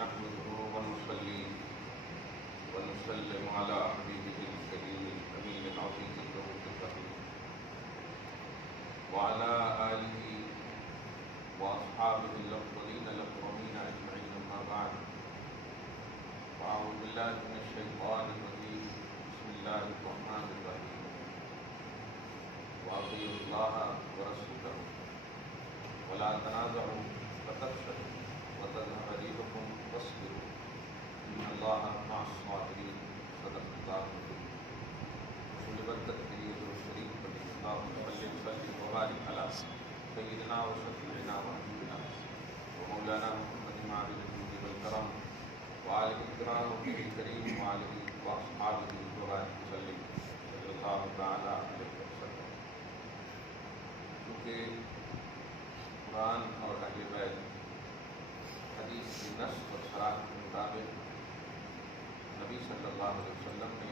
نحمده ونصلي ونسلم على حبيبه الكريم الأمين العظيم الرؤوف الرحيم وعلى آله وأصحابه الأفضلين الأكرمين أجمعين أما بعد فأعوذ بالله من الشيطان الرجيم بسم الله الرحمن الرحيم وأطيعوا الله ورسوله ولا تنازعوا فتفشلوا وتذهب ريحكم واصبروا إن الله مع الصابرين صدق الله العظيم رسول برکت کے لیے جو شریف پڑھی اللهم صل وسلم وبارك على سيدنا وشفيعنا وحبيبنا ومولانا محمد معبد الجود والكرم وآله الكرام الكريم وآله وأصحابه وبارك وسلم صلى الله تعالى عليه وسلم. چونکہ قرآن اور اہل بیت حدیث کی نص اور صراحت کے مطابق نبی صلی اللہ علیہ وسلم نے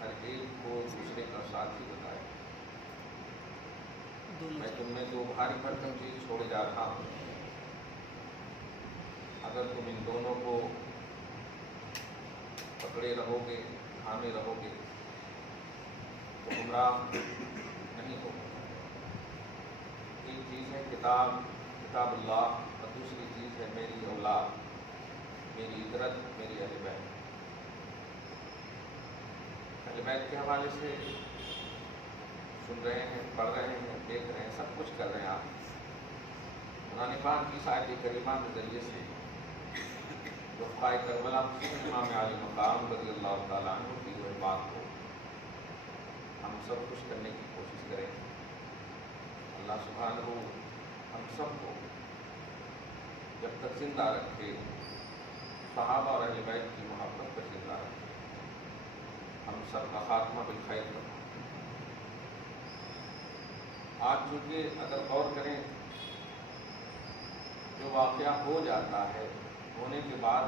ہر ایک کو دوسرے کا ساتھی بتایا. میں تم میں دو بھاری بھرکم چیز چھوڑے جا رہا ہوں، اگر تم ان دونوں کو پکڑے رہو گے، تھامے رہو گے تو گمراہ نہیں ہوگا. ایک چیز ہے کتاب اللہ اور دوسری چیز ہے میری اولاد، میری عطرت، میری اہل بیت. اہل بیت کے حوالے سے سن رہے ہیں، پڑھ رہے ہیں، دیکھ رہے ہیں، سب کچھ کر رہے ہیں آپ. قرآن پاک کی آیت کریمہ کے ذریعے سے رفقائے کربلا امام علی مقام رضی اللہ تعالیٰ عنہ کی وہ بات کو ہم سب کچھ کرنے کی کوشش کریں. اللہ سبحانہ ہم سب کو جب تک زندہ رکھے صحابہ اور اہل بیت کی محبت پر زندہ رکھے. ہم سب کا خاتمہ بالخیر کریں. آج چونکہ اگر غور کریں جو واقعہ ہو جاتا ہے، ہونے کے بعد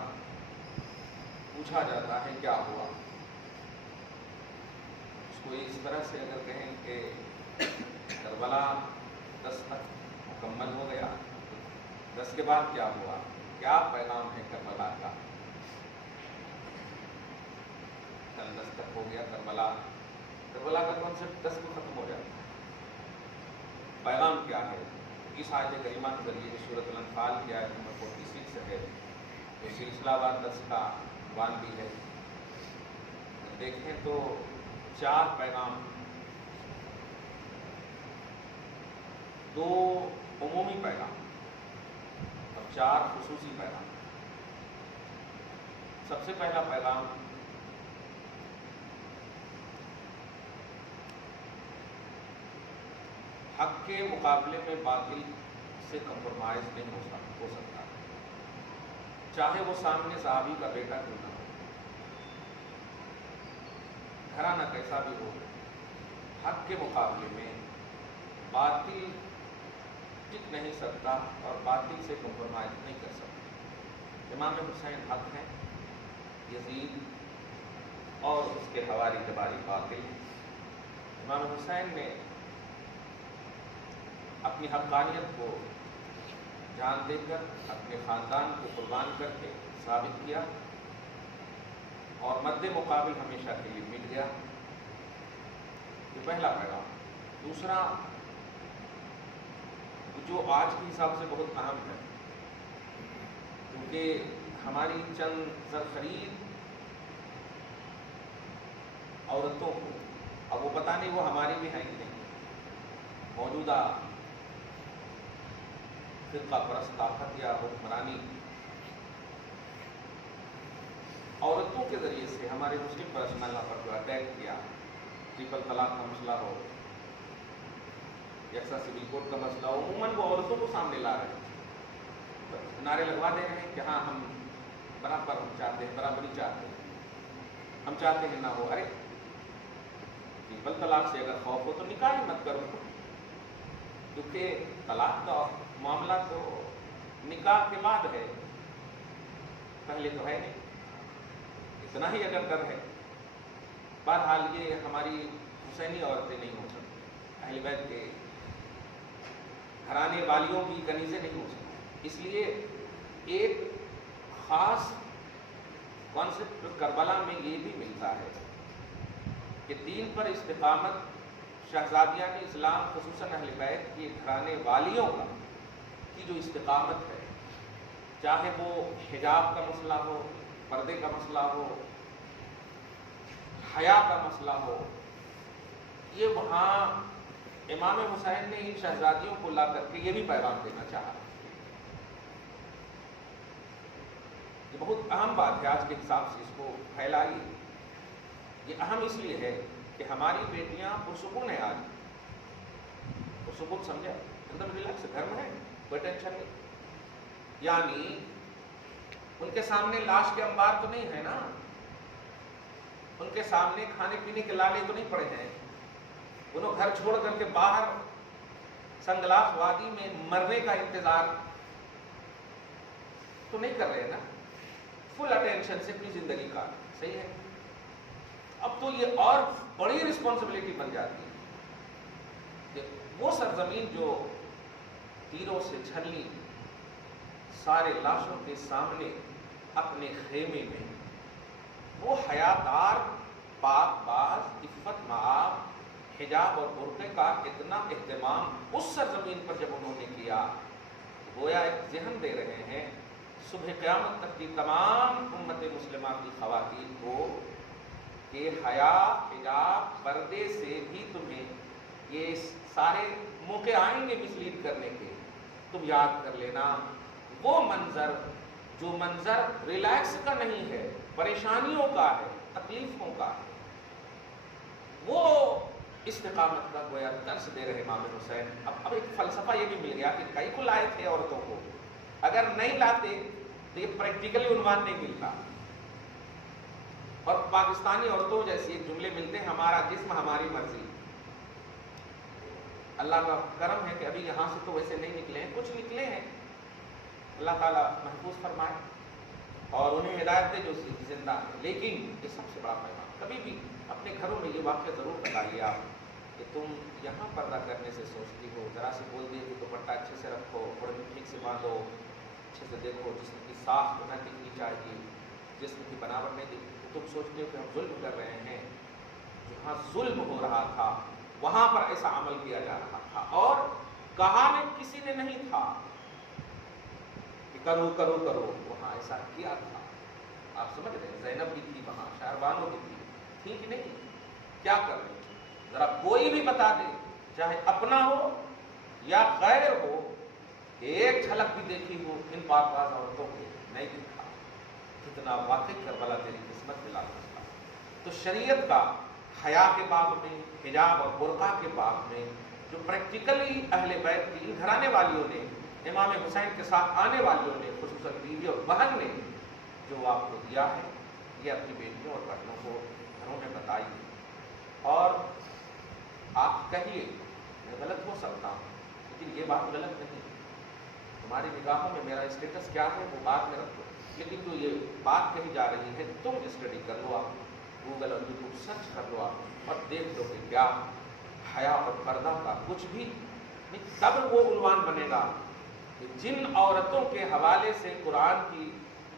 پوچھا جاتا ہے کیا ہوا. اس کو اس طرح سے اگر کہیں کہ کربلا 10 تک مکمل ہو گیا، 10 کے بعد کیا ہوا، کیا پیغام ہے کربلا کا. کل 10 تک ہو گیا، کربلا کا کانسیپٹ 10 کو ختم ہو جاتا ہے. پیغام کیا ہے؟ اس آیت کریمہ کے ذریعے سورۃ الانفال کی آیت نمبر 46 سے ہے، جو سلسلہ وار 10 کا عنوان بھی ہے. دیکھیں تو 4 پیغام، 2 عمومی پیغام اور 4 خصوصی پیغام. سب سے پہلا پیغام حق کے مقابلے میں باطل سے کمپرومائز نہیں ہو سکتا، چاہے وہ سامنے صحابی کا بیٹا کیوں نہ ہو، گھرانہ کیسا بھی ہو. حق کے مقابلے میں باطل ٹک نہیں سکتا اور باطل سے کمپرومائز نہیں کر سکتا. امام حسین حق ہیں، یزید اور اس کے حواری تباری باطل ہیں. امام حسین نے اپنی حقانیت کو جان دے کر اپنے خاندان کو قربان کر کے ثابت کیا اور مد مقابل ہمیشہ کے لیے مٹ گیا. یہ پہلا پیغام. دوسرا جو آج کے حساب سے بہت اہم ہے، کیونکہ ہماری چند زرخرید عورتوں کو، اب وہ پتہ نہیں وہ ہماری بھی ہیں کہ نہیں، موجودہ فرقہ پرست طاقت یا حکمرانی عورتوں کے ذریعے سے ہمارے مسلم پرسنل پر جو اٹیک کیا، ٹرپل طلاق کا مسئلہ ہو، یکساں سول کوڈ کا مسئلہ ہو، عموماً وہ عورتوں کو سامنے لا رہے ہیں، نعرے لگوا دے رہے ہیں کہ ہاں ہم برابر ہم چاہتے ہیں، برابری چاہتے ہیں، ہم چاہتے ہیں نہ ہو. ارے ٹرپل طلاق سے اگر خوف ہو تو نکاح ہی مت کرو، کیونکہ طلاق کا معاملہ تو نکاح کے بعد ہے، پہلے تو ہے نہیں. اتنا ہی اگر ڈر ہے. بہرحال یہ ہماری حسینی عورتیں نہیں ہو سکتی، اہل بیت کے گھرانے والیوں کی کنیزیں نہیں ہو سکتی. اس لیے ایک خاص کانسیپٹ کربلا میں یہ بھی ملتا ہے کہ دین پر استقامت شہزادیان اسلام خصوصاً اہل بیت کے گھرانے والیوں کی جو استقامت ہے، چاہے وہ حجاب کا مسئلہ ہو، پردے کا مسئلہ ہو، حیا کا مسئلہ ہو، یہ وہاں امام حسین نے ان شہزادیوں کو لا کر کے یہ بھی پیغام دینا چاہا۔ یہ بہت اہم بات ہے، آج کے حساب سے اس کو پھیلائی۔ یہ اہم اس لیے ہے کہ ہماری بیٹیاں پرسکون ہیں، آج پرسکون سمجھا، ایک دم ریلیکس، گھر میں ہے، کوئی ٹینشن نہیں، یعنی ان کے سامنے لاش کے انبار تو نہیں ہے نا، ان کے سامنے کھانے پینے کے لالے تو نہیں پڑے ہیں، انہوں گھر چھوڑ کر کے باہر سنگلاخ وادی میں مرنے کا انتظار تو نہیں کر رہے نا، فل اٹینشن سے اپنی زندگی کا، صحیح ہے۔ اب تو یہ اور بڑی رسپانسبلٹی بن جاتی ہے کہ وہ سرزمین جو تیروں سے چھلنی سارے لاشوں کے سامنے اپنے خیمے میں، وہ حیادار، پاک باز، عفت معاب، حجاب اور برقعے کا اتنا اہتمام اس سرزمین پر جب انہوں نے کیا، گویا ایک ذہن دے رہے ہیں صبح قیامت تک کی تمام امت مسلمہ کی خواتین کو کہ حیا، حجاب، پردے سے بھی تمہیں یہ سارے موقع آئیں گے مسلیڈ کرنے کے، تم یاد کر لینا وہ منظر جو منظر ریلیکس کا نہیں ہے، پریشانیوں کا ہے، تکلیفوں کا ہے، وہ استقامت کا گویا درس دے رہے امام حسین۔ اب ایک فلسفہ یہ بھی مل گیا کہ کئی کو لائے تھے عورتوں کو، اگر نہیں لاتے تو یہ پریکٹیکلی عنوان نہیں ملتا، اور پاکستانی عورتوں جیسے جملے ملتے ہیں، ہمارا جسم ہماری مرضی۔ اللہ کا کرم ہے کہ ابھی یہاں سے تو ویسے نہیں نکلے ہیں، کچھ نکلے ہیں، اللہ تعالیٰ محفوظ فرمائے اور انہیں ہدایت دے جو زندہ ہے۔ لیکن یہ سب سے بڑا پیغام، کبھی بھی اپنے گھروں میں یہ واقعہ ضرور بتائیے آپ کہ تم یہاں پردہ کرنے سے سوچتی ہو، ذرا سے بول دیے کہ دوپٹہ اچھے سے رکھو، تھوڑے ٹھیک سے باندھو، اچھے سے دیکھو، جسم کی ساخت نہ دکھنی چاہیے، جسم کی بناوٹ نہیں دکھنی، تم سوچتے ہو کہ ہم ظلم کر رہے ہیں۔ جہاں ظلم ہو رہا تھا وہاں پر ایسا عمل کیا جا رہا تھا، اور کہا نے کسی نے نہیں تھا کہ کرو کرو کرو، وہاں ایسا کیا تھا۔ آپ سمجھ رہے ہیں، زینب بھی تھی وہاں، شہربانو بھی تھی کہ نہیں؟ کیا کر رہے ہیں؟ ذرا کوئی بھی بتا دے، چاہے اپنا ہو یا غیر ہو، ایک جھلک بھی دیکھی ہو ان پاک باز عورتوں کے، نہیں دیکھا۔ کتنا واقعی کربلا تیری قسمت میں لاتا تھا۔ تو شریعت کا حیا کے باب میں، حجاب اور برقع کے باب میں جو پریکٹیکلی اہل بیت کی ان گھرانے والیوں نے، امام حسین کے ساتھ آنے والیوں نے، خصوصاً بیوی اور بہن نے جو آپ کو دیا ہے، یہ اپنی بیٹیوں اور بہنوں کو گھروں میں بتائیے۔ اور آپ کہیے میں غلط ہو سکتا ہوں، لیکن یہ بات غلط نہیں ہے، تمہاری نگاہوں میں میرا اسٹیٹس کیا ہے وہ بات میں رکھو، لیکن جو یہ بات کہی جا رہی ہے تم اسٹڈی کر لو، آپ گوگل اور یوٹیوب سرچ کر لو آپ، اور دیکھ لو کہ کیا حیا اور پردہ کا کچھ بھی نہیں۔ تب وہ عنوان بنے گا کہ جن عورتوں کے حوالے سے قرآن کی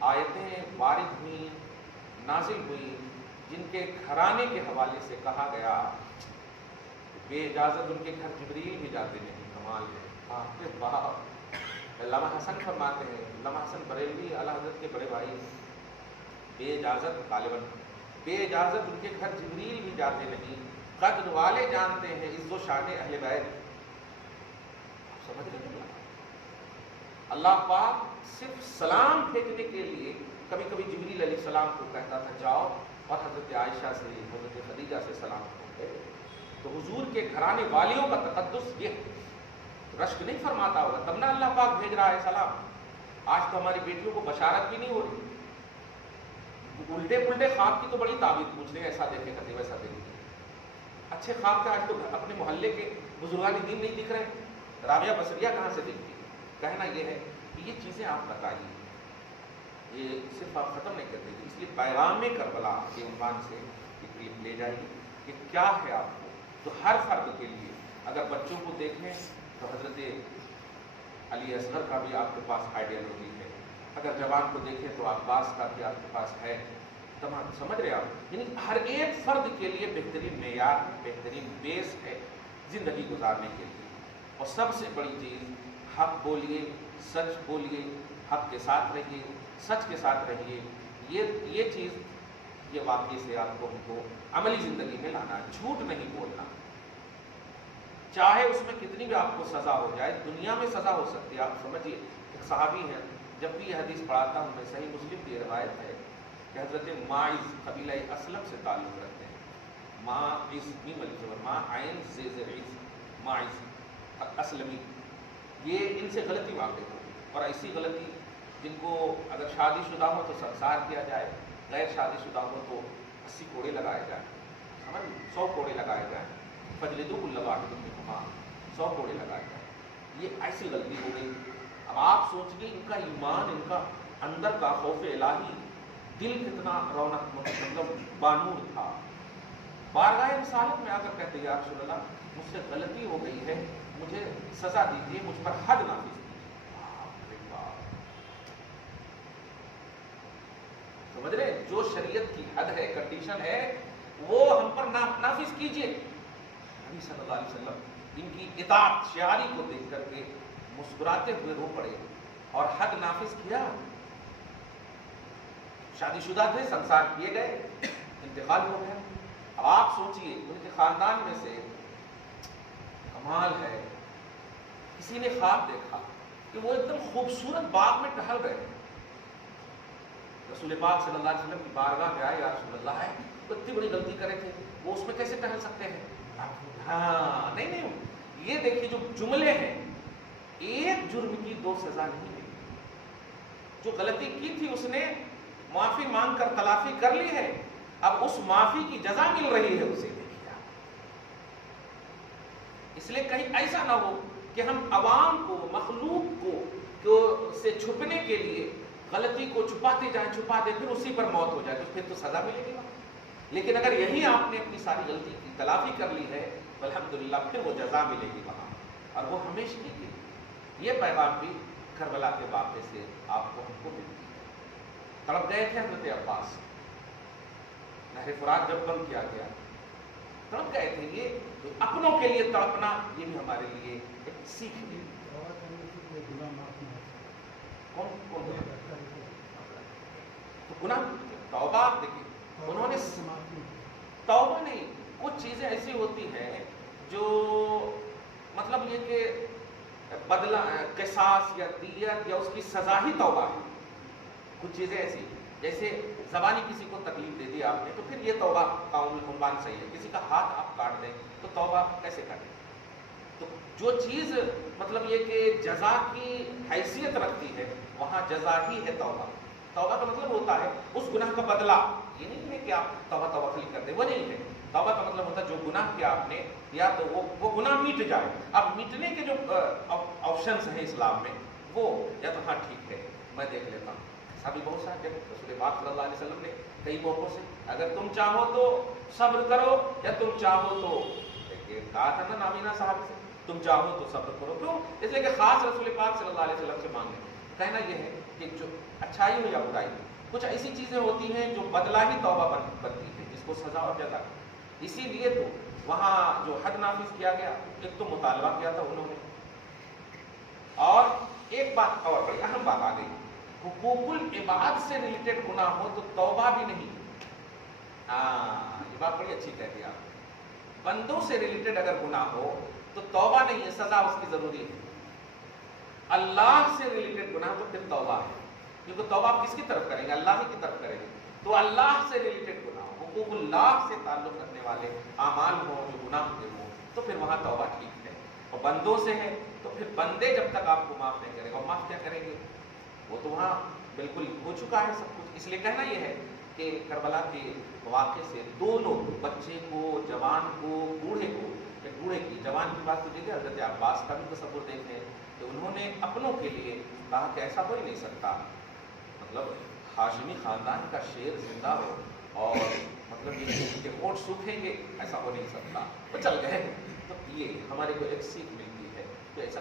آیتیں وارد ہوئیں، نازل ہوئی، جن کے گھرانے کے حوالے سے کہا گیا بے اجازت ان کے گھر جبریل بھی جاتے نہیں، کمال ہے، باپ رے باپ۔ علامہ حسن فرماتے ہیں، علامہ حسن بریلوی اعلیٰ حضرت کے بڑے بھائی، بے اجازت غالباً بے اجازت ان کے گھر جبریل بھی جاتے نہیں، قدر والے جانتے ہیں عز و شان اہل بیت۔ سمجھ رہے ہیں؟ اللہ پاک صرف سلام بھیجنے کے لیے کبھی کبھی جبریل علیہ السلام کو کہتا تھا جاؤ اور حضرت عائشہ سے، حضرت خدیجہ سے سلام کرو۔ تو حضور کے گھرانے والیوں کا تقدس یہ ہے، رشک نہیں فرماتا ہوگا تب نہ اللہ پاک بھیج رہا ہے سلام۔ آج تو ہماری بیٹیوں کو بشارت بھی نہیں ہو رہی، الٹے پلٹے خواب کی تو بڑی تعبیر پوچھ رہے ہیں، ایسا دیکھے کرتے ویسا دیکھے، اچھے خواب کا آج تو اپنے محلے کے بزرگان دین نہیں دکھ رہے، رابعہ بصریہ کہاں سے دیکھتی ہے؟ کہنا یہ ہے کہ یہ چیزیں آپ بتائیے، یہ صرف آپ ختم نہیں کرتے، اس لیے پیغام کربلا کے عنوان سے ایک کلپ لے جائیے کہ کیا ہے آپ کو، تو ہر فرد کے لیے، اگر بچوں کو دیکھیں تو حضرت علی اصغر کا بھی آپ کے پاس آئیڈیالوجی ہے، اگر جوان کو دیکھیں تو عباس کا بھی آپ کے پاس ہے، تمام سمجھ رہے آپ؟ یعنی ہر ایک فرد کے لیے بہترین معیار، بہترین بیس ہے زندگی گزارنے کے لیے۔ اور سب سے بڑی چیز، حق بولیے، سچ بولیے، حق کے ساتھ رہیے، سچ کے ساتھ رہیے، یہ چیز، یہ واقعی سے آپ کو ہم کو عملی زندگی میں لانا ہے۔ جھوٹ نہیں بولنا، چاہے اس میں کتنی بھی آپ کو سزا ہو جائے، دنیا میں سزا ہو سکتی ہے۔ آپ سمجھیے، ایک صحابی ہے، جب بھی یہ حدیث پڑھاتا ہوں میں، صحیح مسلم کی روایت ہے کہ حضرت ماعز قبیلہ اسلم سے تعلق رکھتے ہیں، ماعز میم الف ما عین زیز عز، ماعز اسلمی، یہ ان سے غلطی واقع ہوئی، اور ایسی غلطی جن کو اگر شادی شدہ ہو تو سنسار کیا جائے، غیر شادی شدہ ہو تو 80 کوڑے لگائے جائیں، سمجھ 100 کوڑے لگائے جائیں، فجلدوا کل واحد منہما، 100 کوڑے لگائے جائیں۔ یہ ایسی غلطی ہو گئی۔ اب آپ سوچیے ان کا ایمان، ان کا اندر کا خوف الہی، دل کتنا رونق مطلب بانور تھا، بارگاہ رسالت میں آ کر کہتے ہیں یا رسول اللہ مجھ سے غلطی ہو گئی ہے، مجھے سزا دیجیے، مجھ پر حد نافذ کیجیے۔ سمجھ رہے، جو شریعت کی حد ہے، کنڈیشن ہے، وہ ہم پر نافذ کیجیے۔ نبی صلی اللہ علیہ وسلم ان کی اطاعت شعاری کو دیکھ کر کے مسکراتے ہوئے رو پڑے اور حد نافذ کیا۔ شادی شدہ تھے، سنسار کیے گئے، انتقال ہو گیا۔ اب آپ سوچئے ان کے خاندان میں سے کمال ہے، کسی نے خواب دیکھا کہ وہ ایک دم خوبصورت باغ میں ٹہل رہے ہیں، رسول پاک صلی اللہ علیہ وسلم کی بارگاہ میں آئے، یا رسول اللہ ہے وہ اتنی بڑی غلطی کرے تھے، وہ اس میں کیسے ٹہل سکتے ہیں؟ ہاں نہیں، یہ دیکھیے جو جملے ہیں، ایک جرم کی 2 سزا نہیں ملی، جو غلطی کی تھی اس نے معافی مانگ کر تلافی کر لی ہے، اب اس معافی کی جزا مل رہی ہے اسے، دیکھیے۔ اس لیے کہیں ایسا نہ ہو کہ ہم عوام کو، مخلوق کو سے چھپنے کے لیے غلطی کو چھپاتے جائیں، پھر اسی پر موت ہو جائے، تو پھر تو سزا ملے گی۔ لیکن اگر یہی آپ نے اپنی ساری غلطی کی تلافی کر لی ہے تو الحمدللہ پھر وہ جزا ملے گی وہاں، اور وہ ہمیشہ کی لیے۔ یہ پیغام بھی کربلا کے واقعے سے آپ کو، ہم کو ملتی ہے۔ تڑپ گئے تھے حضرت عباس، نہر فرات جب بند کیا گیا، تڑپ گئے تھے۔ یہ اپنوں کے لیے تڑپنا، یہ بھی ہمارے لیے ایک سیکھ ہے۔ کون تو گناہ توبہ، دیکھیے انہوں نے توبہ نہیں، کچھ چیزیں ایسی ہوتی ہیں جو مطلب یہ کہ بدلہ، قصاص یا دیت یا اس کی سزا ہی توبہ ہے۔ کچھ چیزیں ایسی، جیسے زبانی کسی کو تکلیف دے دی آپ نے، تو پھر یہ توبہ کا عنوان صحیح ہے۔ کسی کا ہاتھ آپ کاٹ دیں تو توبہ کیسے کریں؟ تو جو چیز مطلب یہ کہ جزا کی حیثیت رکھتی ہے، وہاں جزا ہی ہے توبہ۔ توبہ کا مطلب ہوتا ہے اس گناہ کا بدلہ، یہ نہیں ہے کہ آپ توبہ توکل کر دیں، وہ نہیں ہے۔ توبہ کا مطلب ہوتا ہے جو گناہ کیا آپ نے، یا تو وہ گناہ مٹ جائے۔ اب مٹنے کے جو آپشنس ہیں اسلام میں، وہ یا تو ہاں ٹھیک ہے میں دیکھ لیتا ہوں، ایسا بھی بہت سارا، رسول پاک صلی اللہ علیہ وسلم نے کئی موقعوں سے اگر تم چاہو تو صبر کرو، یا تم چاہو تو، کہا تھا نا نابینا صاحب سے، تم چاہو تو صبر کرو۔ کیوں؟ اس لیے کہ خاص رسول پاک صلی اللہ علیہ وسلم سے مانگے۔ کہنا یہ ہے کہ جو اچھائی ہو یا برائی ہو، کچھ ایسی چیزیں ہوتی ہیں جو بدلہ ہی توبہ بنتی ہے، جس کو سزا اور جزا۔ اسی لیے تو وہاں جو حد نافذ کیا گیا، ایک تو مطالبہ کیا تھا انہوں نے، اور ایک بات اور بڑی اہم بات آ گئی، حقوق العباد سے ریلیٹڈ گناہ ہو تو توبہ بھی نہیں۔ یہ بات بڑی اچھی کہہ دی آپ۔ بندوں سے ریلیٹڈ اگر گناہ ہو تو توبہ نہیں ہے، سزا اس کی ضروری ہے۔ اللہ سے ریلیٹڈ گناہ تو پھر توبہ ہے، کیونکہ توبہ آپ کس کی طرف کریں گے؟ اللہ ہی کی طرف کریں گے۔ تو اللہ سے ریلیٹڈ گناہ، حقوق اللہ سے تعلق رکھنے والے اعمال ہوں، جو گناہ کے ہوں، تو پھر وہاں توبہ ٹھیک ہے۔ اور بندوں سے ہے تو پھر بندے جب تک آپ کو معاف نہیں کرے گا، اور معاف کیا کریں گے؟ وہ تو وہاں بالکل ہو چکا ہے سب کچھ۔ اس لیے کہنا یہ ہے کہ کربلا کے واقعے سے دونوں، بچے کو، جوان کو، بوڑھے کو، بوڑھے کی، جوان کی بات تو دیکھیں، حضرت عباس کا بھی تصور دیکھیں کہ انہوں نے اپنوں کے لیے کہا کہ ایسا ہو ہی نہیں سکتا، مطلب ہاشمی خاندان کا شیر زندہ ہو اور مطلب یہ کہ ہونٹ سوکھیں گے، ایسا ہو نہیں سکتا، وہ چل گئے۔ تو یہ ہمارے کو ایک سیکھ ملتی ہے، تو ایسا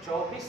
24,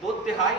2/3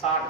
60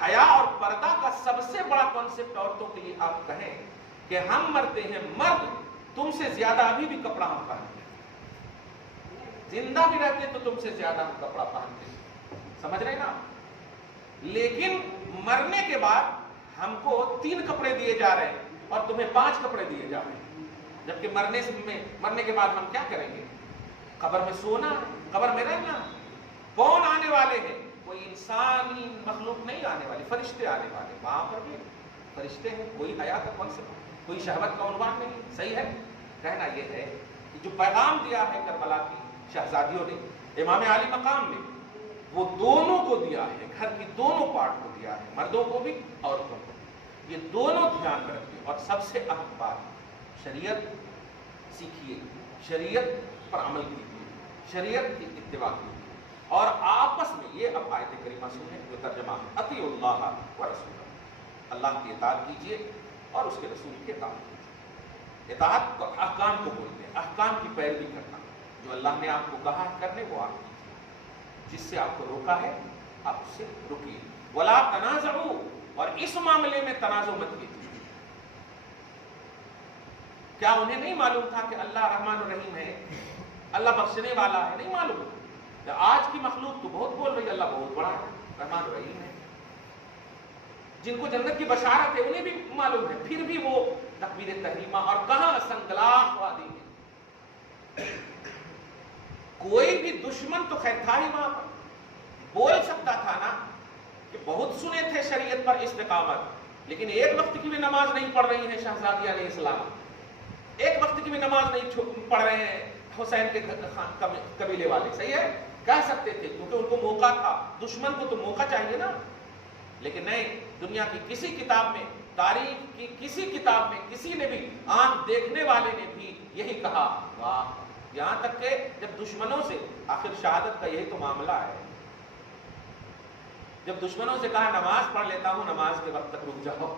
حیا اور پردہ کا سب سے بڑا کانسیپٹ عورتوں کے لیے آپ کہیں کہ ہم مرتے ہیں، مرد تم سے زیادہ ابھی بھی کپڑا ہم پہنتے ہیں، زندہ بھی رہتے تو تم سے زیادہ ہم کپڑا پہنتے ہیں، سمجھ رہے نا؟ لیکن مرنے کے بعد ہم کو 3 کپڑے دیے جا رہے ہیں اور تمہیں 5 کپڑے دیے جا رہے ہیں، جبکہ مرنے کے بعد ہم کیا کریں گے؟ قبر میں سونا، قبر میں رہنا۔ کون آنے والے ہیں؟ کوئی انسانی مخلوق نہیں آنے والی، فرشتے آنے والے، وہاں پر بھی فرشتے ہیں، کوئی حیا کا کانسیپٹ، کوئی شہوت کا عنوان نہیں، صحیح ہے؟ کہنا یہ ہے کہ جو پیغام دیا ہے کربلا کی شہزادیوں نے، امام علی مقام نے، وہ دونوں کو دیا ہے، گھر کی دونوں پارٹ کو دیا ہے، مردوں کو بھی عورتوں کو بھی۔ یہ دونوں دھیان میں رکھیے، اور سب سے اہم بات، شریعت سیکھیے، شریعت پر عمل کیجیے، شریعت کی اتباع کیجیے، اور آپس میں یہ اب آیت کریمہ سنیں جو ترجمہ ہے، اطیعوا اللہ و رسولہ، اللہ کی اطاعت کیجیے اور اس کے رسول کی اطاعت کیجیے۔ اطاعت کو احکام کو بولتے ہیں، احکام کی پیروی کرنا، جو اللہ نے آپ کو کہا ہے کرنے وہ آپ کیجیے، جس سے آپ کو روکا ہے آپ اس سے رکیے۔ ولا تنازعوا، اور اس معاملے میں تنازع مت کیجیے۔ کیا انہیں نہیں معلوم تھا کہ اللہ رحمان الرحیم ہے، اللہ بخشنے والا ہے؟ نہیں معلوم؟ آج کی مخلوق تو بہت بول رہی ہے اللہ بہت بڑا ہے، رحمان الرحیم ہے، جن کو جنت کی بشارت ہے انہیں بھی معلوم ہے، پھر بھی وہ تکبیر تحریمہ، اور کہاں سنگلاخ وادی ہے۔ کوئی بھی دشمن تو خیر تھا ہی وہاں پر، بول سکتا تھا نا کہ بہت سنے تھے شریعت پر استقامت، لیکن ایک وقت کی بھی نماز نہیں پڑھ رہی ہیں شہزادی علیہ السلام، ایک وقت کی بھی نماز نہیں پڑھ رہے ہیں حسین کے قبیلے والے، صحیح ہے؟ کہہ سکتے تھے کیونکہ ان کو موقع تھا، دشمن کو تو موقع چاہیے نا، لیکن نہیں، دنیا کی کسی کتاب میں، تاریخ کی کسی کتاب میں کسی نے بھی، آنکھ دیکھنے والے نے بھی یہی کہا واہ، یہاں تک کہ جب دشمنوں سے، آخر شہادت کا یہی تو معاملہ ہے، جب دشمنوں سے کہا نماز پڑھ لیتا ہوں، نماز کے وقت تک رک جاؤ،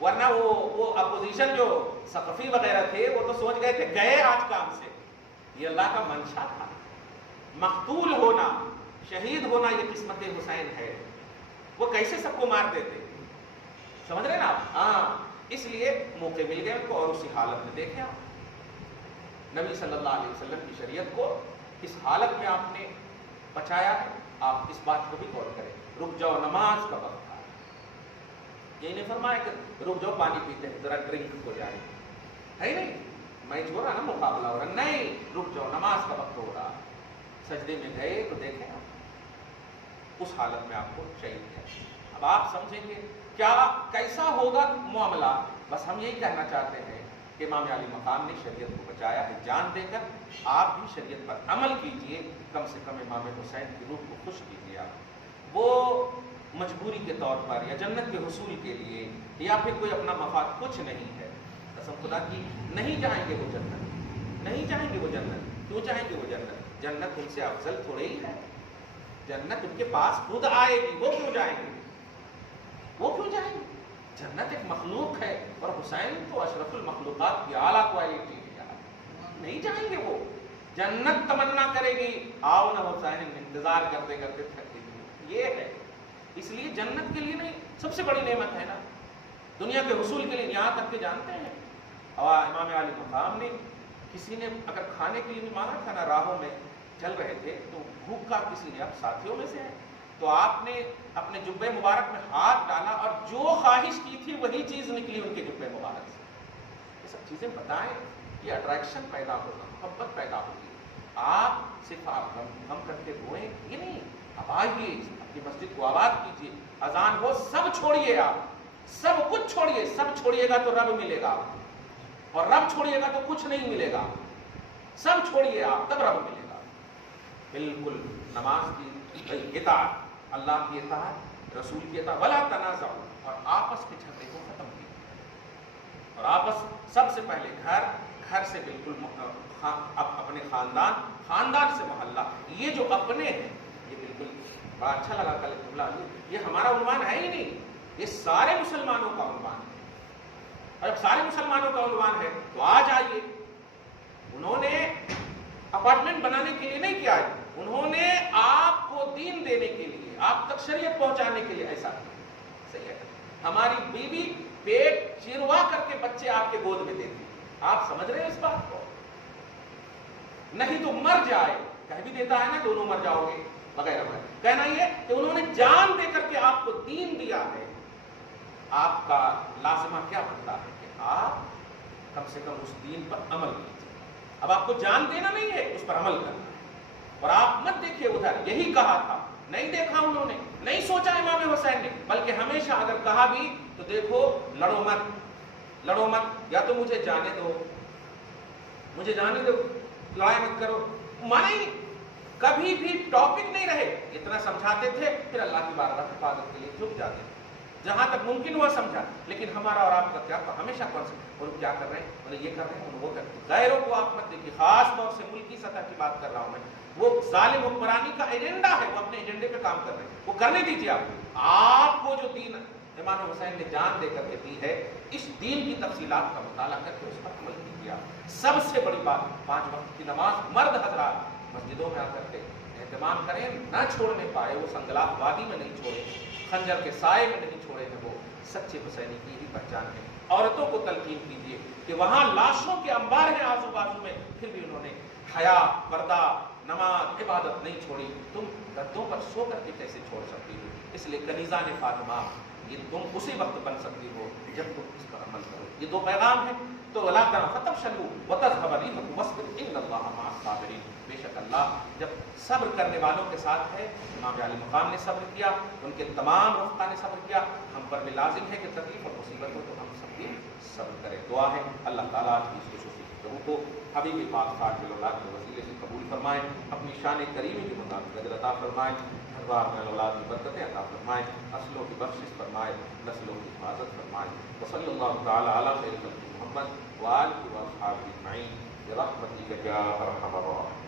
ورنہ وہ اپوزیشن جو ثقفی وغیرہ تھے وہ تو سوچ گئے تھے گئے آج کام سے، یہ اللہ کا منشا تھا، مقتول ہونا، شہید ہونا یہ قسمت حسین ہے، وہ کیسے سب کو مار دیتے، سمجھ رہے نا آپ؟ ہاں، اس لیے موقع مل گئے ان کو، اور اسی حالت میں دیکھیں آپ نبی صلی اللہ علیہ وسلم کی شریعت کو کس حالت میں آپ نے بچایا ہے، آپ اس بات کو بھی غور کریں۔ رک جاؤ، نماز کا وقت تھا، یہ نہیں فرمایا کہ رک جاؤ پانی پیتے ہیں ذرا ڈرنک ہو جائے، ہے نہیں، میچ ہو رہا نا، مقابلہ ہو رہا، نہیں، رک جاؤ نماز کا وقت ہو رہا، سجدے میں گئے تو دیکھیں آپ اس حالت میں آپ کو شہید کیا۔ اب آپ سمجھیں گے کیا کیسا ہوگا معاملہ، بس ہم یہی کہنا چاہتے ہیں کہ امام علی مقام نے شریعت کو بچایا ہے جان دے کر، آپ بھی شریعت پر عمل کیجئے، کم سے کم امام حسین کی روح کو خوش کیجئے، آپ وہ مجبوری کے طور پر یا جنت کے حصول کے لیے یا پھر کوئی اپنا مفاد کچھ نہیں ہے، قسم خدا کی نہیں چاہیں گے وہ جنت، نہیں چاہیں گے وہ جنت، کیوں چاہیں گے وہ جنت؟ جنت ان سے افضل تھوڑے ہی ہے، جنت ان کے پاس خود آئے گی، وہ کیوں جائیں گے؟ وہ کیوں جائیں گے؟ جنت ایک مخلوق ہے، اور حسین تو اشرف المخلوقات کی اعلیٰ کوالٹی ہے، نہیں جائیں گے وہ، جنت تمنا کرے گی، آؤ نہ حسین، انتظار کرتے کرتے تھک گئی، یہ ہے، اس لیے جنت کے لیے نہیں، سب سے بڑی نعمت ہے نا دنیا کے حصول کے لیے، یہاں تک کہ جانتے ہیں امام علی مقام نے، کسی نے اگر کھانے کے لیے بھی مانگا تھا نا، راہوں میں چل رہے تھے تو بھوک کا کسی نے، اب ساتھیوں میں سے ہے تو آپ نے اپنے جبے مبارک میں ہاتھ ڈالا اور جو خواہش کی تھی وہی چیز نکلی ان کے جبے مبارک سے، یہ سب چیزیں بتائیں، یہ اٹریکشن پیدا ہوگا، محبت پیدا ہوگی، آپ صرف آپ ہم کر کے روئیں یہ نہیں، اب آئیے اپنی مسجد کو آباد کیجیے، اذان ہو سب چھوڑیے، آپ سب کچھ چھوڑیے، سب چھوڑیے گا تو رب ملے گا، اور رب چھوڑیے گا تو کچھ نہیں ملے گا، سب چھوڑیے آپ تب رب ملے گا، بالکل نماز کی اطاعت، اللہ کی اطاعت، رسول کی اطاعت، ولا تنازعوا، اور آپس کے جھگڑے کو ختم کیجیے، اور آپس سب سے پہلے گھر سے بالکل اپنے خاندان سے محلہ، یہ جو اپنے ہیں یہ بالکل بڑا اچھا لگا کل جملہ، یہ ہمارا عنوان ہے ہی نہیں، یہ سارے مسلمانوں کا عنوان ہے، اور جب سارے مسلمانوں کا عنوان ہے تو آ جائیے، انہوں نے اپارٹمنٹ بنانے کے لیے نہیں کیا ہے، انہوں نے آپ کو دین دینے کے لیے، آپ تک شریعت پہنچانے کے لیے ایسا کیا. صحیح ہے. ہماری بیوی پیٹ چروا کر کے بچے آپ کے گود میں دیتی. آپ سمجھ رہے ہیں اس بات کو؟ نہیں تو مر جائے، کہہ بھی دیتا ہے نا دونوں مر جاؤ گے وغیرہ وغیرہ. کہنا یہ کہ انہوں نے جان دے کر کے آپ کو دین دیا ہے. آپ کا لازمہ کیا بنتا ہے کہ آپ کم سے کم اس دین پر عمل کیجیے. اب آپ کو جان دینا نہیں ہے، اس پر عمل کرنا ہے. اور آپ مت دیکھیے ادھر، یہی کہا تھا، نہیں دیکھا انہوں نے، نہیں سوچا امام حسین نے، بلکہ ہمیشہ اگر کہا بھی تو دیکھو لڑو مت، لڑو مت، یا تو مجھے جانے دو، مجھے جانے دو، لڑائی مت کرو. مانا ہی نہیں، کبھی بھی ٹاپک نہیں رہے. اتنا سمجھاتے تھے، پھر اللہ کی بارگاہ حفاظت کے لیے جھک جاتے تھے جہاں تک ممکن ہوا سمجھا. لیکن ہمارا اور آپ کا کیا تھا؟ ہمیشہ کانسیپٹ، وہ کیا کر رہے ہیں، انہیں یہ کر رہے ہیں، وہ کر رہے ہیں. غیروں کو آپ مت دیکھیے، خاص طور سے ملکی سطح کی بات کر رہا ہوں میں. وہ ظالم حکمرانی کا ایجنڈا ہے، وہ اپنے ایجنڈے پہ کام کر رہے ہیں، وہ کرنے دیجیے. آپ کو جو دین امام حسین نے جان دے کر کے دی ہے، اس دین کی تفصیلات کا مطالعہ کر کے اس پر عمل کیجیے. سب سے بڑی بات، 5 وقت کی نماز مرد حضرات مسجدوں میں آ کر کے اہتمام کریں. نہ چھوڑنے پائے وہ سنگلاخ وادی میں نہیں چھوڑے، خنجر کے سائے میں نہیں چھوڑے ہیں. وہ سچے حسینی کی ہی پہچان ہے. عورتوں کو تلقین کیجیے کہ وہاں لاشوں کے انبار ہیں آزو بازو میں، پھر بھی انہوں نے حیا، پردہ، نماز، عبادت نہیں چھوڑی. تم گدوں پر سو کر کے کیسے چھوڑ سکتی ہو؟ اس لیے کنیزہ نے فاطمہ، یہ تم اسی وقت بن سکتی ہو جب تم اس پر عمل کرو. یہ 2 پیغام ہیں. تو اللہ تعالیٰ فتبشلوا وتذهب ريحكم واصبر ان الله مع الصابرين. بے شک اللہ جب صبر کرنے والوں کے ساتھ ہے. امام علی مقام نے صبر کیا، ان کے تمام رفقا نے صبر کیا. ہم پر بھی لازم ہے کہ تکلیف اور مصیبت ہو تو ہم سب بھی صبر کریں. دعا ہے اللہ تعالیٰ کی اس خصوصی گفتگو کو حبیب پاک صاحب الاولاد کے وسیلے سے قبول فرمائے، اپنی شان کریمی کے مطابق اجر عطا فرمائے، گھر بار میں اولاد کی برکتیں عطا فرمائے، نسلوں کی بخشش فرمائے، نسلوں کی حفاظت فرمائے. وصلی اللہ تعالیٰ علی خیر خلق محمد وآلہ وأصحابہ اجمعین برحمتک یا ارحم الراحمین.